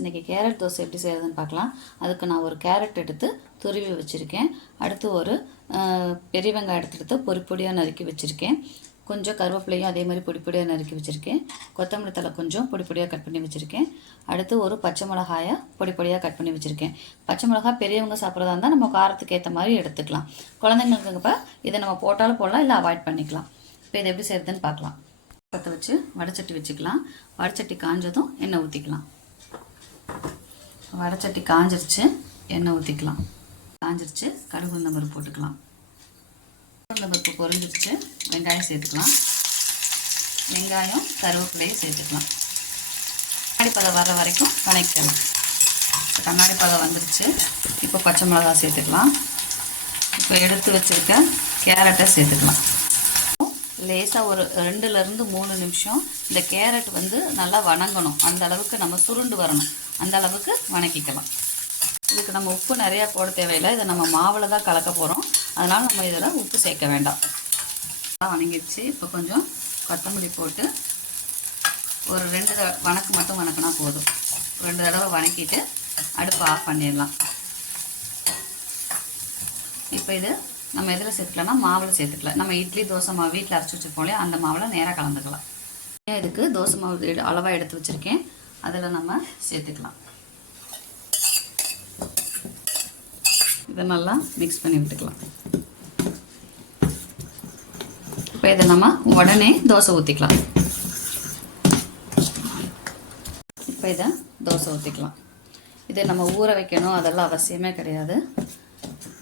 இன்றைக்கி கேரட் தோசை எப்படி செய்கிறதுன்னு பார்க்கலாம். அதுக்கு நான் ஒரு கேரட் எடுத்து துருவி வச்சுருக்கேன். அடுத்து ஒரு பெரிய வெங்காயம் எடுத்து பொடி பொடியாக நறுக்கி வச்சுருக்கேன். கொஞ்சம் கருவேப்பிலையும் அதே மாதிரி பொடி பொடியாக நறுக்கி வச்சுருக்கேன். கொத்தமல்லி தழை கொஞ்சம் பொடி பொடியாக கட் பண்ணி வச்சுருக்கேன். அடுத்து ஒரு பச்சை மிளகாயை பொடி பொடியாக கட் பண்ணி வச்சுருக்கேன். பச்சை மிளகாய் பெரியவங்க சாப்பிட்றதா இருந்தால் நம்ம காரத்துக்கு ஏற்ற மாதிரி எடுத்துக்கலாம். குழந்தைங்களுக்கு இப்போ இதை நம்ம போட்டாலும் போடலாம் இல்லை அவாய்ட் பண்ணிக்கலாம். இப்போ இதை எப்படி செய்கிறதுன்னு பார்க்கலாம். பற்ற வச்சு வடைச்சட்டி வச்சுக்கலாம். வடைச்சட்டி காஞ்சதும் எண்ணெய் ஊற்றிக்கலாம் வடைச்சட்டி காஞ்சிருச்சு. எண்ணெய் ஊற்றிக்கலாம் காஞ்சிருச்சு. கடுகு உளுந்தம் போட்டுக்கலாம். உளுந்தம் பருப்பு வெங்காயம் சேர்த்துக்கலாம். வெங்காயம் கருவேப்பிலையும் சேர்த்துக்கலாம். கண்ணாடி பதம் வர்ற வரைக்கும் வணக்கலாம் இப்போ கண்ணாடி பதம் வந்துருச்சு. இப்போ பச்சை மிளகா சேர்த்துக்கலாம். இப்போ எடுத்து வச்சுருக்க கேரட்டை சேர்த்துக்கலாம். லேசாக ஒரு ரெண்டுலேருந்து மூணு நிமிஷம் இந்த கேரட் வந்து நல்லா வணங்கணும். அந்த அளவுக்கு நம்ம சுருண்டு வரணும். அந்த அளவுக்கு வணக்கிக்கலாம். இதுக்கு நம்ம உப்பு நிறையா போட தேவையில்லை. இதை நம்ம மாவில் தான் கலக்க போகிறோம் அதனால் நம்ம இதில் உப்பு சேர்க்க வேண்டாம். வணங்கிடுச்சு. இப்போ கொஞ்சம் கொத்தமல்லி போட்டு ஒரு ரெண்டு தடவை வணக்கு மட்டும் வணக்கினா போதும். ரெண்டு தடவை வணக்கிட்டு அடுப்பு ஆஃப் பண்ணிடலாம். இப்போ இது நம்ம எதில் சேர்த்துக்கலாம்னா மாவில் சேர்த்துக்கலாம். நம்ம இட்லி தோசை மாவு வீட்டில் அரைச்சி வச்சுருப்போம் இல்லையா? அந்த மாவில் நேராக கலந்துக்கலாம். இதுக்கு? தோசை மாவு எடு- அளவாக எடுத்து வச்சுருக்கேன். அதில் நம்ம சேர்த்துக்கலாம். இதை நல்லா மிக்ஸ் பண்ணி விட்டுக்கலாம். இப்போ இதை நம்ம உடனே தோசை ஊற்றிக்கலாம் இப்போ இதை தோசை ஊற்றிக்கலாம் இதை நம்ம ஊற வைக்கணும். அதெல்லாம் அவசியமே கிடையாது.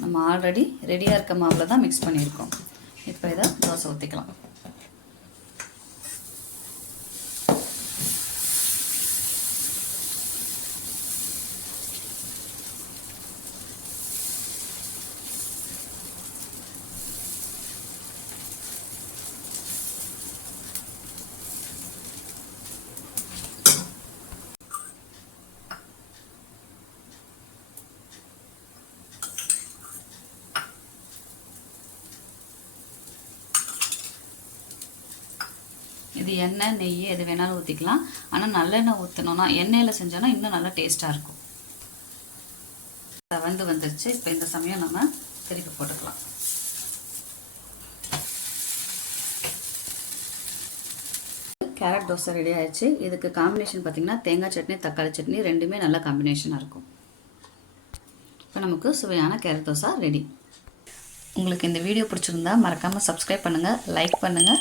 நம்ம ஆல்ரெடி ரெடியாக இருக்க மாவில் தான் மிக்ஸ் பண்ணியிருக்கோம். இப்போ இதை தோசை ஊற்றிக்கலாம் இது எண்ணெய் நெய் எது வேணாலும் ஊற்றிக்கலாம் ஆனால் நல்லெண்ணெய் ஊற்றணும்னா எண்ணெயில் செஞ்சோன்னா இன்னும் நல்லா டேஸ்ட்டாக இருக்கும். வந்து வந்துருச்சு. இப்போ இந்த சமயம் நம்ம திருப்பி போட்டுக்கலாம். கேரட் தோசை ரெடி ஆயிடுச்சு. இதுக்கு காம்பினேஷன் பார்த்திங்கன்னா தேங்காய் சட்னி தக்காளி சட்னி ரெண்டுமே நல்ல காம்பினேஷனாக இருக்கும். இப்போ நமக்கு சுவையான கேரட் தோசை ரெடி உங்களுக்கு இந்த வீடியோ பிடிச்சிருந்தா மறக்காமல் சப்ஸ்கிரைப் பண்ணுங்கள் லைக் பண்ணுங்கள்